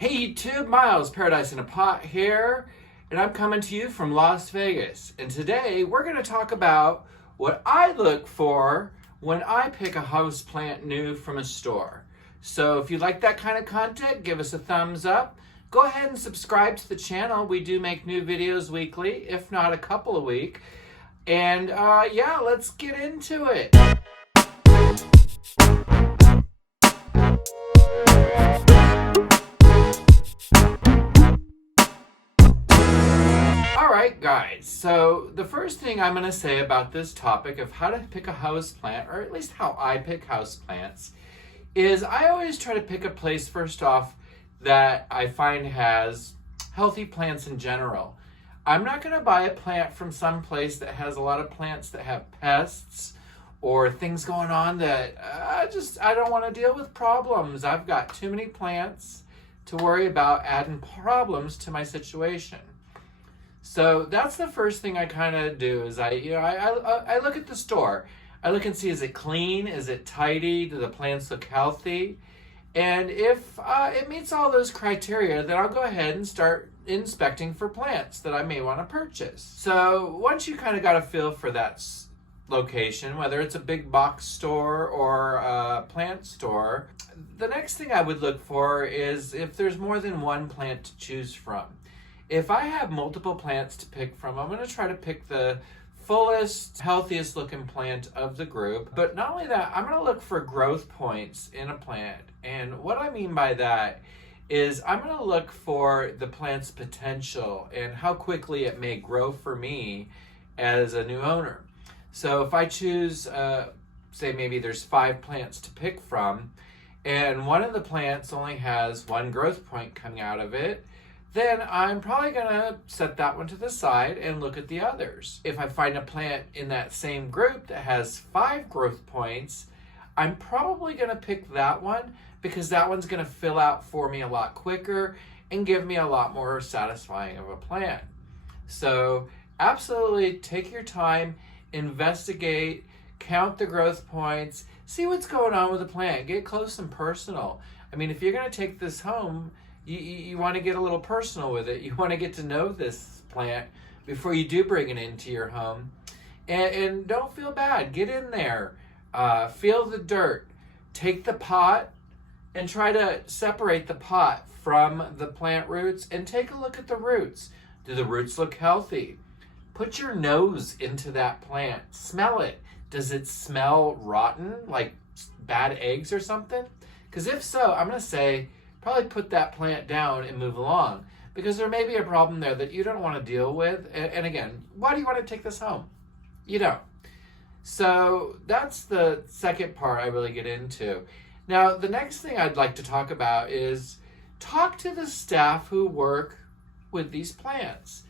Hey YouTube, Miles, Paradise in a Pot here, and I'm coming to you from Las Vegas. And today we're going to talk about what I look for when I pick a house plant new from a store. So if you like that kind of content, give us a thumbs up. Go ahead and subscribe to the channel. We do make new videos weekly, if not a couple a week. And yeah, let's get into it. Alright guys, so the first thing I'm going to say about this topic of how to pick a house plant, or at least how I pick house plants, is I always try to pick a place first off that I find has healthy plants in general. I'm not going to buy a plant from some place that has a lot of plants that have pests or things going on that I don't want to deal with problems. I've got too many plants to worry about adding problems to my situation. So that's the first thing I kind of do is I look at the store. I look and see, is it clean? Is it tidy? Do the plants look healthy? And if it meets all those criteria, then I'll go ahead and start inspecting for plants that I may want to purchase. So once you kind of got a feel for that location, whether it's a big box store or a plant store, the next thing I would look for is if there's more than one plant to choose from. If I have multiple plants to pick from, I'm going to try to pick the fullest, healthiest looking plant of the group. But not only that, I'm going to look for growth points in a plant. And what I mean by that is I'm going to look for the plant's potential and how quickly it may grow for me as a new owner. So if I choose, say maybe there's 5 plants to pick from, and one of the plants only has 1 growth point coming out of it, then I'm probably going to set that one to the side and look at the others. If I find a plant in that same group that has 5 growth points, I'm probably going to pick that one because that one's going to fill out for me a lot quicker and give me a lot more satisfying of a plant. So absolutely take your time, investigate, count the growth points, see what's going on with the plant, get close and personal. I mean, if you're going to take this home, you want to get a little personal with it. You want to get to know this plant before you do bring it into your home. And don't feel bad. Get in there. Feel the dirt. Take the pot and try to separate the pot from the plant roots and take a look at the roots. Do the roots look healthy? Put your nose into that plant. Smell it. Does it smell rotten, like bad eggs or something? Because if so, I'm going to say, probably put that plant down and move along because there may be a problem there that you don't want to deal with. And again, why do you want to take this home? You don't. So that's the second part I really get into. Now, the next thing I'd like to talk about is talk to the staff who work with these plants.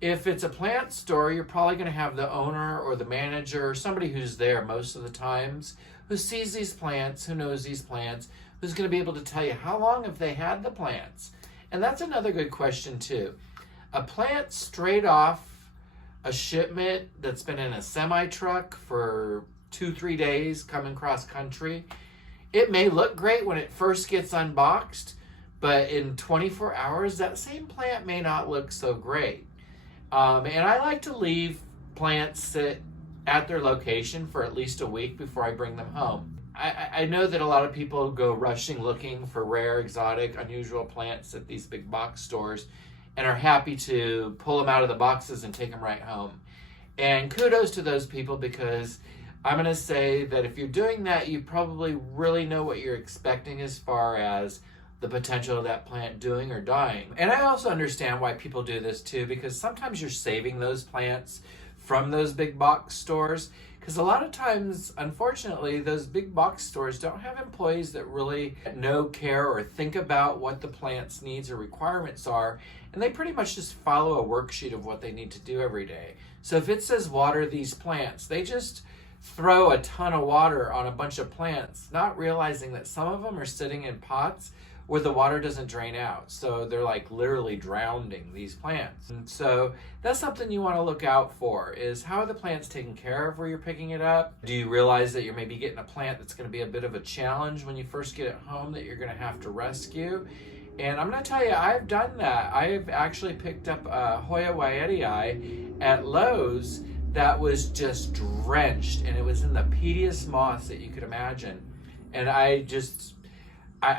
If it's a plant store, you're probably going to have the owner or the manager or somebody who's there most of the times, who sees these plants, who knows these plants, who's going to be able to tell you how long have they had the plants. And that's another good question too. A plant straight off a shipment that's been in a semi-truck for 2-3 days coming cross country, it may look great when it first gets unboxed, but in 24 hours, that same plant may not look so great. And I like to leave plants sit at their location for at least a week before I bring them home. I know that a lot of people go rushing looking for rare, exotic, unusual plants at these big box stores and are happy to pull them out of the boxes and take them right home. And kudos to those people, because I'm going to say that if you're doing that, you probably really know what you're expecting as far as the potential of that plant doing or dying. And I also understand why people do this too, because sometimes you're saving those plants from those big box stores. Because a lot of times, unfortunately, those big box stores don't have employees that really know, care, or think about what the plant's needs or requirements are. And they pretty much just follow a worksheet of what they need to do every day. So if it says water these plants, they just throw a ton of water on a bunch of plants, not realizing that some of them are sitting in pots where the water doesn't drain out. So they're like literally drowning these plants. And so that's something you want to look out for, is how are the plants taken care of where you're picking it up? Do you realize that you're maybe getting a plant that's going to be a bit of a challenge when you first get it home that you're going to have to rescue? And I'm going to tell you, I've done that. I've actually picked up a Hoya wyetii at Lowe's that was just drenched, and it was in the peatiest moss that you could imagine. And I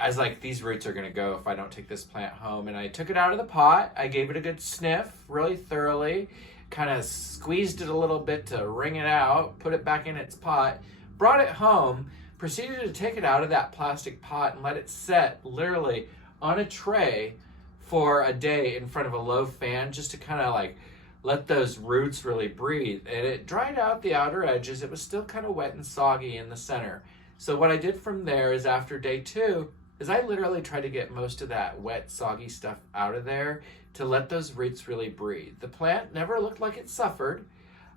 was like, these roots are going to go if I don't take this plant home. And I took it out of the pot. I gave it a good sniff really thoroughly, kind of squeezed it a little bit to wring it out, put it back in its pot, brought it home, proceeded to take it out of that plastic pot and let it set literally on a tray for a day in front of a low fan, just to kind of like let those roots really breathe. And it dried out the outer edges. It was still kind of wet and soggy in the center. So what I did from there is, after day 2, is I literally tried to get most of that wet, soggy stuff out of there to let those roots really breathe. The plant never looked like it suffered.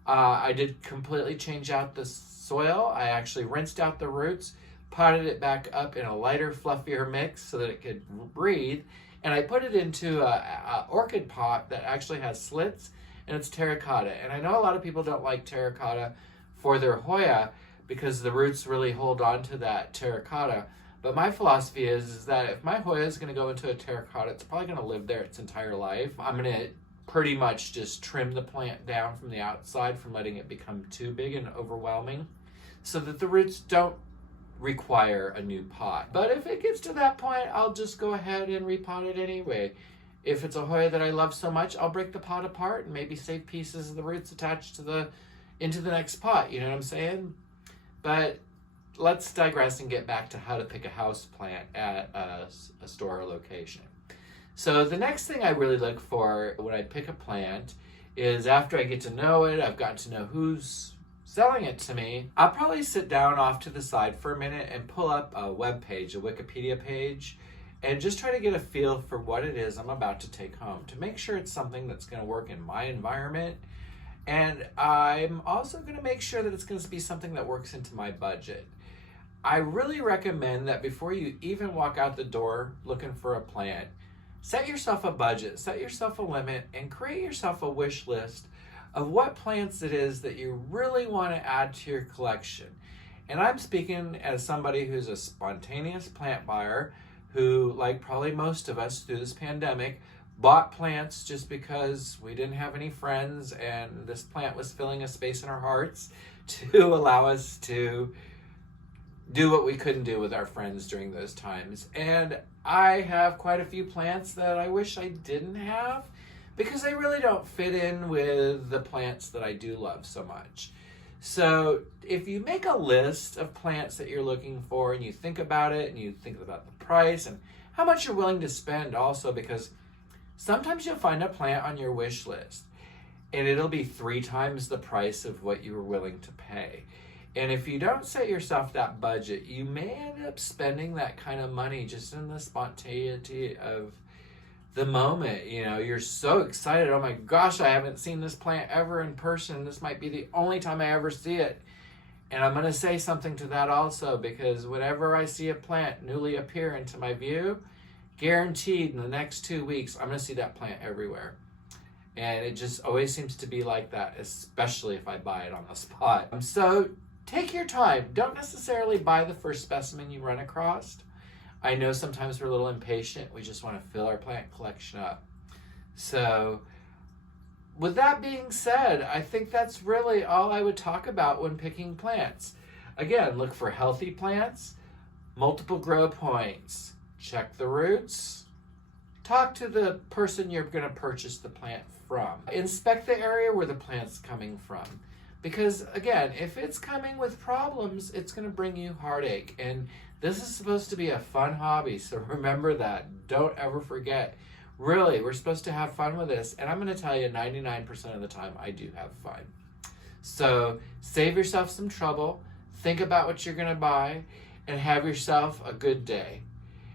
I did completely change out the soil. I actually rinsed out the roots, potted it back up in a lighter, fluffier mix so that it could breathe, and I put it into a orchid pot that actually has slits, and it's terracotta. And I know a lot of people don't like terracotta for their Hoya because the roots really hold on to that terracotta. But my philosophy is that if my Hoya is going to go into a terracotta, it's probably going to live there its entire life. I'm going to pretty much just trim the plant down from the outside from letting it become too big and overwhelming, so that the roots don't require a new pot. But if it gets to that point, I'll just go ahead and repot it anyway. If it's a Hoya that I love so much, I'll break the pot apart and maybe save pieces of the roots attached to into the next pot. You know what I'm saying? But let's digress and get back to how to pick a house plant at a store or location. So the next thing I really look for when I pick a plant is, after I get to know it, I've gotten to know who's selling it to me, I'll probably sit down off to the side for a minute and pull up a web page, a Wikipedia page, and just try to get a feel for what it is I'm about to take home, to make sure it's something that's going to work in my environment. And I'm also going to make sure that it's going to be something that works into my budget. I really recommend that before you even walk out the door looking for a plant, set yourself a budget, set yourself a limit, and create yourself a wish list of what plants it is that you really want to add to your collection. And I'm speaking as somebody who's a spontaneous plant buyer who, like probably most of us through this pandemic, bought plants just because we didn't have any friends and this plant was filling a space in our hearts to allow us to do what we couldn't do with our friends during those times. And I have quite a few plants that I wish I didn't have, because they really don't fit in with the plants that I do love so much. So if you make a list of plants that you're looking for, and you think about it, and you think about the price and how much you're willing to spend also, because sometimes you'll find a plant on your wish list and it'll be 3 times the price of what you were willing to pay. And if you don't set yourself that budget, you may end up spending that kind of money just in the spontaneity of the moment. You know, you're so excited. Oh my gosh, I haven't seen this plant ever in person. This might be the only time I ever see it. And I'm going to say something to that also, because whenever I see a plant newly appear into my view, guaranteed in the next 2 weeks, I'm going to see that plant everywhere. And it just always seems to be like that, especially if I buy it on the spot. So take your time. Don't necessarily buy the first specimen you run across. I know sometimes we're a little impatient. We just want to fill our plant collection up. So with that being said, I think that's really all I would talk about when picking plants. Again, look for healthy plants, multiple grow points, check the roots, talk to the person you're going to purchase the plant from, inspect the area where the plant's coming from. Because again, if it's coming with problems, it's going to bring you heartache. And this is supposed to be a fun hobby, so remember that. Don't ever forget. Really, we're supposed to have fun with this. And I'm going to tell you, 99% of the time, I do have fun. So save yourself some trouble, think about what you're going to buy, and have yourself a good day.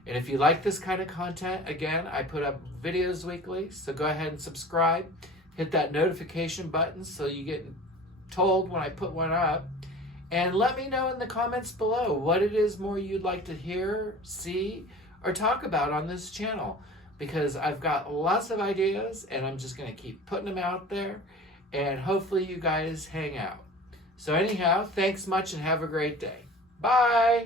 And if you like this kind of content, again, I put up videos weekly, so go ahead and subscribe. Hit that notification button so you get told when I put one up. And let me know in the comments below what it is more you'd like to hear, see, or talk about on this channel. Because I've got lots of ideas, and I'm just going to keep putting them out there. And hopefully you guys hang out. So anyhow, thanks much and have a great day. Bye!